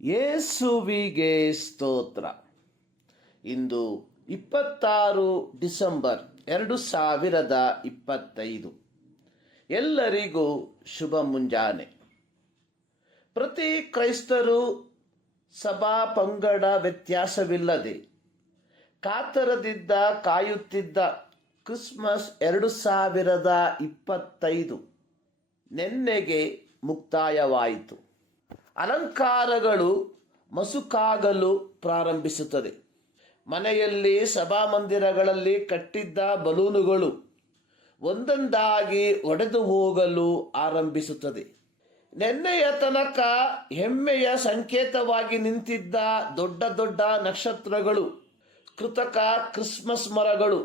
ಯೇಸುವಿಗೆ ಸ್ತೋತ್ರ. ಇಂದು 26 ಡಿಸೆಂಬರ್ 2025. ಎಲ್ಲರಿಗೂ ಶುಭ ಮುಂಜಾನೆ. ಪ್ರತಿ ಕ್ರೈಸ್ತರು ಸಭಾ ಪಂಗಡ ವ್ಯತ್ಯಾಸವಿಲ್ಲದೆ ಕಾತರದಿಂದ ಕಾಯುತ್ತಿದ್ದ ಕ್ರಿಸ್ಮಸ್ 2025 ನೆನ್ನೆಗೆ ಮುಕ್ತಾಯವಾಯಿತು. ಅಲಂಕಾರಗಳು ಮಸುಕಾಗಲು ಪ್ರಾರಂಭಿಸುತ್ತದೆ. ಮನೆಯಲ್ಲಿ ಸಭಾಮಂದಿರಗಳಲ್ಲಿ ಕಟ್ಟಿದ್ದ ಬಲೂನುಗಳು ಒಂದೊಂದಾಗಿ ಒಡೆದು ಹೋಗಲು ಆರಂಭಿಸುತ್ತದೆ. ನೆನ್ನೆಯ ತನಕ ಹೆಮ್ಮೆಯ ಸಂಕೇತವಾಗಿ ನಿಂತಿದ್ದ ದೊಡ್ಡ ದೊಡ್ಡ ನಕ್ಷತ್ರಗಳು, ಕೃತಕ ಕ್ರಿಸ್ಮಸ್ ಮರಗಳು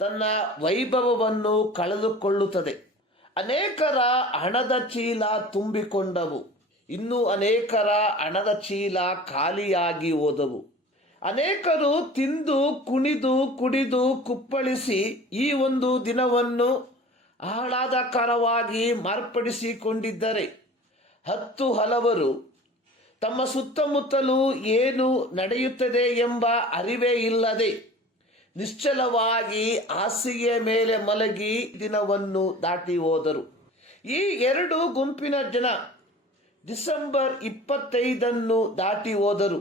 ತನ್ನ ವೈಭವವನ್ನು ಕಳೆದುಕೊಳ್ಳುತ್ತದೆ. ಅನೇಕರ ಹಣದ ಚೀಲ ತುಂಬಿಕೊಂಡವು. ಇನ್ನು ಅನೇಕರ ಹಣದ ಚೀಲ ಖಾಲಿಯಾಗಿ ಹೋದವು. ಅನೇಕರು ತಿಂದು ಕುಣಿದು ಕುಡಿದು ಕುಪ್ಪಳಿಸಿ ಈ ಒಂದು ದಿನವನ್ನು ಆಹ್ಲಾದಕರವಾಗಿ ಮಾರ್ಪಡಿಸಿಕೊಂಡಿದ್ದರೆ, ಹಲವರು ತಮ್ಮ ಸುತ್ತಮುತ್ತಲೂ ಏನು ನಡೆಯುತ್ತದೆ ಎಂಬ ಅರಿವೇ ಇಲ್ಲದೆ ನಿಶ್ಚಲವಾಗಿ ಹಾಸಿಗೆಯ ಮೇಲೆ ಮಲಗಿ ದಿನವನ್ನು ದಾಟಿ ಹೋದರು. ಈ ಎರಡು ಗುಂಪಿನ ಜನ ಡಿಸೆಂಬರ್ 25 ದಾಟಿ ಹೋದರು.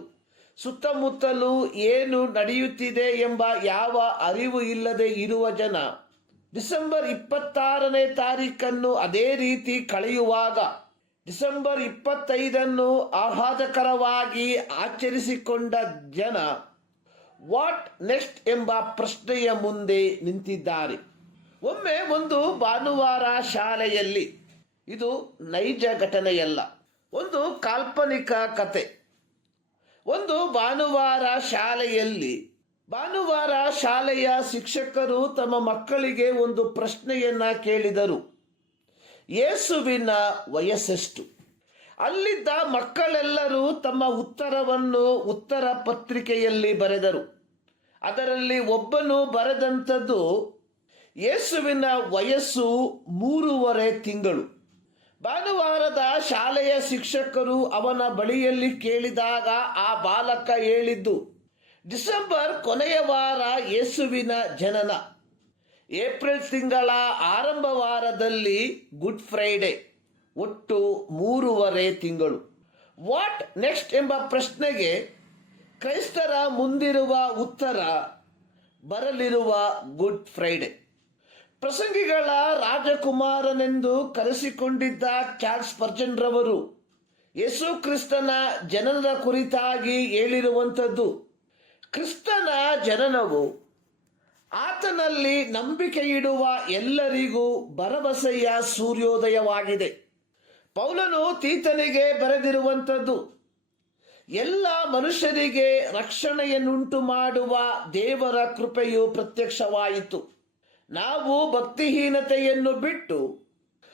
ಸುತ್ತಮುತ್ತಲೂ ಏನು ನಡೆಯುತ್ತಿದೆ ಎಂಬ ಯಾವ ಅರಿವು ಇಲ್ಲದೆ ಇರುವ ಜನ ಡಿಸೆಂಬರ್ 26ನೇ ತಾರೀಖನ್ನು ಅದೇ ರೀತಿ ಕಳೆಯುವಾಗ, ಡಿಸೆಂಬರ್ 25 ಆಹ್ಲಾದಕರವಾಗಿ ಆಚರಿಸಿಕೊಂಡ ಜನ ವಾಟ್ ನೆಕ್ಸ್ಟ್ ಎಂಬ ಪ್ರಶ್ನೆಯ ಮುಂದೆ ನಿಂತಿದ್ದಾರೆ. ಒಮ್ಮೆ ಒಂದು ಭಾನುವಾರ ಶಾಲೆಯಲ್ಲಿ, ಇದು ನೈಜ ಘಟನೆಯಲ್ಲ, ಒಂದು ಕಾಲ್ಪನಿಕ ಕತೆ. ಒಂದು ಭಾನುವಾರ ಶಾಲೆಯ ಶಿಕ್ಷಕರು ತಮ್ಮ ಮಕ್ಕಳಿಗೆ ಒಂದು ಪ್ರಶ್ನೆಯನ್ನ ಕೇಳಿದರು. ಯೇಸುವಿನ ವಯಸ್ಸೆಷ್ಟು? ಅಲ್ಲಿದ್ದ ಮಕ್ಕಳೆಲ್ಲರೂ ತಮ್ಮ ಉತ್ತರವನ್ನು ಉತ್ತರ ಪತ್ರಿಕೆಯಲ್ಲಿ ಬರೆದರು. ಅದರಲ್ಲಿ ಒಬ್ಬನು ಬರೆದಂಥದ್ದು, ಯೇಸುವಿನ ವಯಸ್ಸು 3.5 ತಿಂಗಳು. ಭಾನುವಾರದ ಶಾಲೆಯ ಶಿಕ್ಷಕರು ಅವನ ಬಳಿಯಲ್ಲಿ ಕೇಳಿದಾಗ ಆ ಬಾಲಕ ಹೇಳಿದ್ದು, ಡಿಸೆಂಬರ್ ಕೊನೆಯ ವಾರ ಯೇಸುವಿನ ಜನನ, ಏಪ್ರಿಲ್ ತಿಂಗಳ ಆರಂಭ ವಾರದಲ್ಲಿ ಗುಡ್ ಫ್ರೈಡೆ, ಒಟ್ಟು 3.5 ತಿಂಗಳು. ವಾಟ್ ನೆಕ್ಸ್ಟ್ ಎಂಬ ಪ್ರಶ್ನೆಗೆ ಕ್ರೈಸ್ತರ ಮುಂದಿರುವ ಉತ್ತರ ಬರಲಿರುವ ಗುಡ್ ಫ್ರೈಡೆ. ಪ್ರಸಂಗಿಗಳ ರಾಜಕುಮಾರನೆಂದು ಕರೆಸಿಕೊಂಡಿದ್ದ ಚಾರ್ಲ್ಸ್ ಸ್ಪರ್ಜನ್ ರವರು ಯೇಸು ಕ್ರಿಸ್ತನ ಜನನದ ಕುರಿತಾಗಿ ಹೇಳಿರುವಂಥದ್ದು, ಕ್ರಿಸ್ತನ ಜನನವು ಆತನಲ್ಲಿ ನಂಬಿಕೆ ಇಡುವ ಎಲ್ಲರಿಗೂ ಭರವಸೆಯ ಸೂರ್ಯೋದಯವಾಗಿದೆ. ಪೌಲನು ತೀತನಿಗೆ ಬರೆದಿರುವಂಥದ್ದು, ಎಲ್ಲ ಮನುಷ್ಯರಿಗೆ ರಕ್ಷಣೆಯನ್ನುಂಟು ಮಾಡುವ ದೇವರ ಕೃಪೆಯು ಪ್ರತ್ಯಕ್ಷವಾಯಿತು. ನಾವು ಭಕ್ತಿಹೀನತೆಯನ್ನು ಬಿಟ್ಟು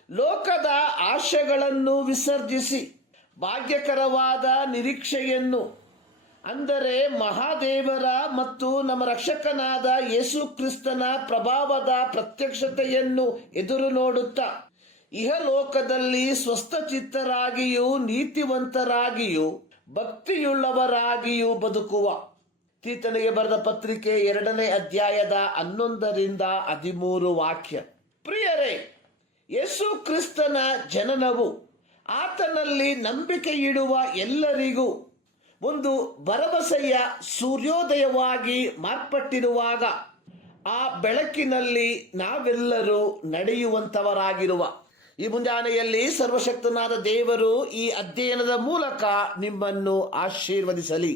ಲೋಕದ ಆಶೆಗಳನ್ನು ವಿಸರ್ಜಿಸಿ ಭಾಗ್ಯಕರವಾದ ನಿರೀಕ್ಷೆಯನ್ನು, ಅಂದರೆ ಮಹಾದೇವರ ಮತ್ತು ನಮ್ಮ ರಕ್ಷಕನಾದ ಯೇಸು ಕ್ರಿಸ್ತನ ಪ್ರಭಾವದ ಪ್ರತ್ಯಕ್ಷತೆಯನ್ನು ಎದುರು ನೋಡುತ್ತಾ ಇಹಲೋಕದಲ್ಲಿ ಸ್ವಸ್ಥಚಿತ್ತರಾಗಿಯೂ ನೀತಿವಂತರಾಗಿಯೂ ಭಕ್ತಿಯುಳ್ಳವರಾಗಿಯೂ ಬದುಕುವ. ತೀತನಿಗೆ ಬರೆದ ಪತ್ರಿಕೆ 2ನೇ ಅಧ್ಯಾಯದ 11-13 ವಾಕ್ಯ. ಪ್ರಿಯರೇ, ಯೇಸು ಕ್ರಿಸ್ತನ ಜನನವು ಆತನಲ್ಲಿ ನಂಬಿಕೆ ಇಡುವ ಎಲ್ಲರಿಗೂ ಒಂದು ಭರವಸೆಯ ಸೂರ್ಯೋದಯವಾಗಿ ಮಾರ್ಪಟ್ಟಿರುವಾಗ, ಆ ಬೆಳಕಿನಲ್ಲಿ ನಾವೆಲ್ಲರೂ ನಡೆಯುವಂತವರಾಗಿರುವ ಈ ಮುಂಜಾನೆಯಲ್ಲಿ ಸರ್ವಶಕ್ತನಾದ ದೇವರು ಈ ಅಧ್ಯಯನದ ಮೂಲಕ ನಿಮ್ಮನ್ನು ಆಶೀರ್ವದಿಸಲಿ.